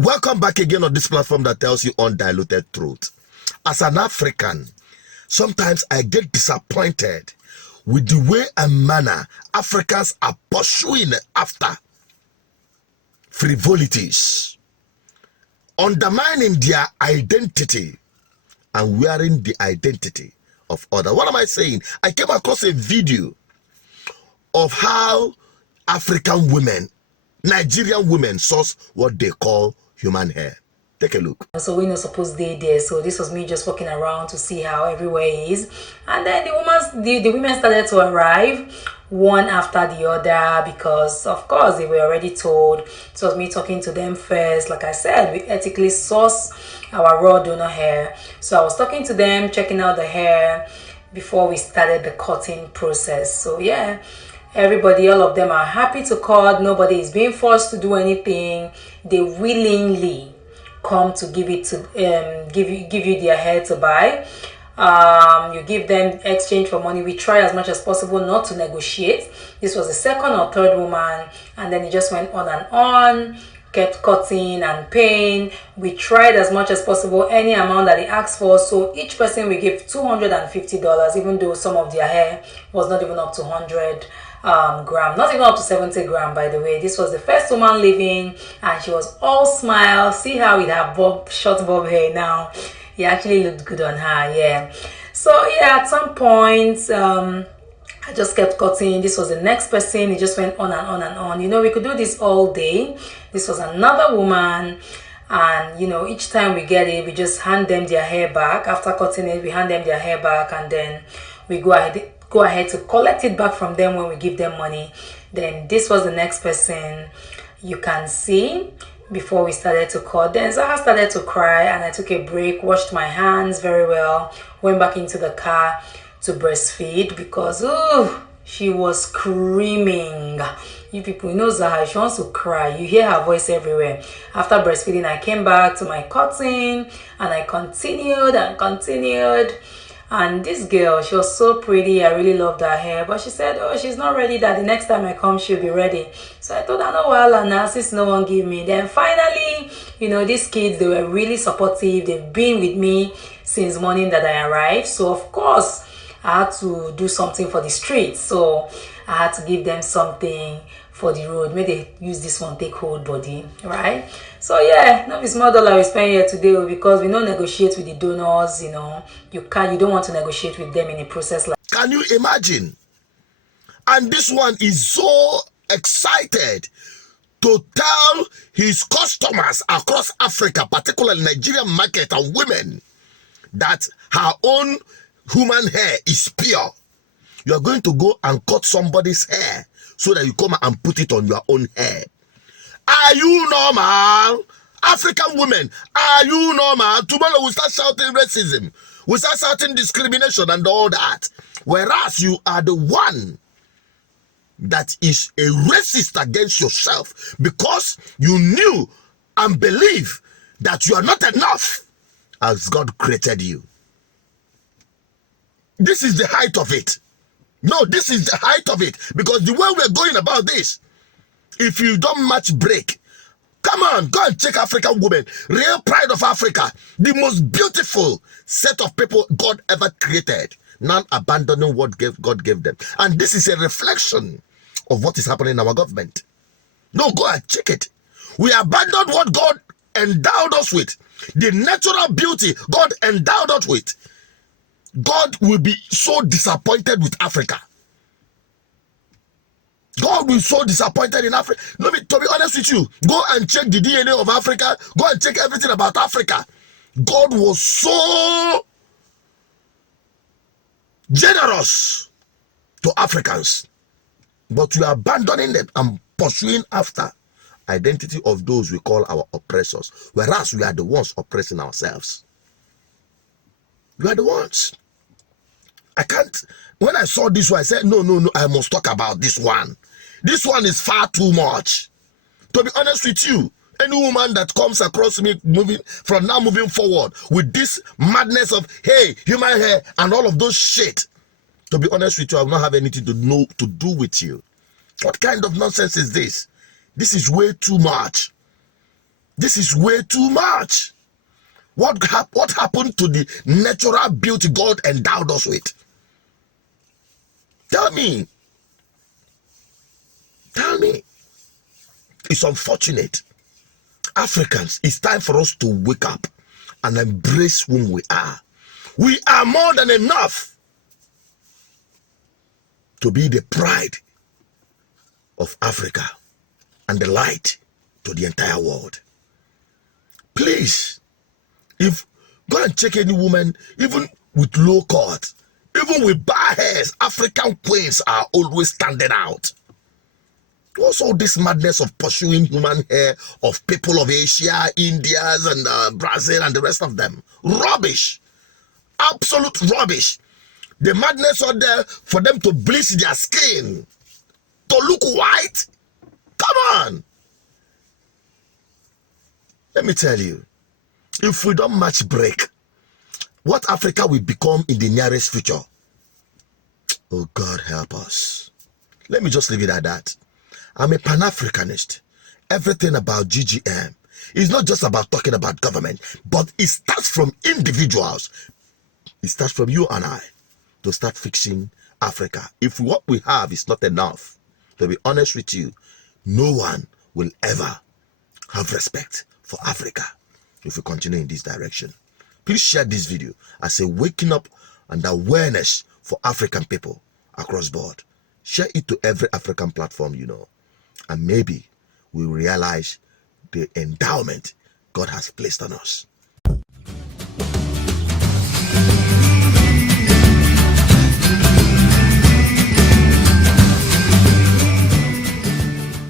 Welcome back again on this platform that tells you undiluted truth. As an African, sometimes I get disappointed with the way and manner Africans are pursuing after frivolities, undermining their identity and wearing the identity of others. What am I saying? I came across a video of how African women, Nigerian women, source what they call human hair. Take a look. So we're not supposed to be there. So this was me just walking around to see how everywhere is. And then the women started to arrive one after the other because of course they were already told. So it was me talking to them first. Like I said, we ethically source our raw donor hair. So I was talking to them, checking out the hair before we started the cutting process. So yeah, everybody, all of them are happy to cut. Nobody is being forced to do anything. They willingly come to give you their hair to buy. You give them exchange for money. We try as much as possible not to negotiate. This was the second or third woman, and then it just went on and on, kept cutting and paying. We tried as much as possible, any amount that they asked for. So each person we give $250, even though some of their hair was not even up to 100 gram, not even up to 70 gram, by the way. This was the first woman leaving, and she was all smile. See how with her short bob hair now, it actually looked good on her. Yeah, so yeah, at some point I just kept cutting. This was the next person. It just went on and on and on. You know, we could do this all day. This was another woman, and you know, each time we get it, we just hand them their hair back. After cutting it, we hand them their hair back, and then we go ahead to collect it back from them when we give them money. Then this was the next person. You can see before we started to cut. Then Zaha started to cry, and I took a break, washed my hands very well, went back into the car to breastfeed because she was screaming. You people know Zaha, she wants to cry. You hear her voice everywhere. After breastfeeding, I came back to my cutting, and I continued and continued. And this girl, she was so pretty. I really loved her hair. But she said, oh, she's not ready, that the next time I come, she'll be ready. So I told her, no, well, now since no one gave me. Then finally, you know, these kids, they were really supportive. They've been with me since morning that I arrived. So, of course, I had to do something for the streets. So I had to give them something for the road. Maybe they use this one, take hold body, right? So yeah, not a small dollar we spend here today because we don't negotiate with the donors. You know, you don't want to negotiate with them in a process like. Can you imagine? And this one is so excited to tell his customers across Africa, particularly Nigerian market and women, that her own human hair is pure. You are going to go and cut somebody's hair so that you come and put it on your own hair. Are you normal? African women, are you normal? Tomorrow we start shouting racism. We start shouting discrimination and all that. Whereas you are the one that is a racist against yourself because you knew and believe that you are not enough as God created you. This is the height of it. No, this is the height of it. Because the way we're going about this, if you don't match break, come on, go and check African women. Real pride of Africa. The most beautiful set of people God ever created. None abandoning what God gave them. And this is a reflection of what is happening in our government. No, go and check it. We abandoned what God endowed us with. The natural beauty God endowed us with. God will be so disappointed with Africa. God will be so disappointed in Africa. To be honest with you, go and check the DNA of Africa. Go and check everything about Africa. God was so generous to Africans. But we are abandoning them and pursuing after identity of those we call our oppressors. Whereas we are the ones oppressing ourselves. We are the ones. I can't. When I saw this one, I said, no, I must talk about this one. This one is far too much. To be honest with you, any woman that comes across me moving forward with this madness of, hey, human hair and all of those shit, to be honest with you, I will not have anything to do with you. What kind of nonsense is this? This is way too much. This is way too much. What happened to the natural beauty God endowed us with? Tell me. Tell me. It's unfortunate. Africans, it's time for us to wake up and embrace whom we are. We are more than enough to be the pride of Africa and the light to the entire world. Please, if go and check any woman, even with low cut, even with bare hairs, African queens are always standing out. What's all this madness of pursuing human hair of people of Asia, Indias, and Brazil, and the rest of them? Rubbish. Absolute rubbish. The madness out there for them to bleach their skin, to look white. Come on. Let me tell you, if we don't match break, what Africa will become in the nearest future? Oh, God help us. Let me just leave it at that. I'm a Pan-Africanist. Everything about GGM is not just about talking about government, but it starts from individuals. It starts from you and I to start fixing Africa. If what we have is not enough, to be honest with you, no one will ever have respect for Africa if we continue in this direction. Please share this video as a waking up and awareness for African people across board. Share it to every African platform you know, and maybe we'll realize the endowment God has placed on us.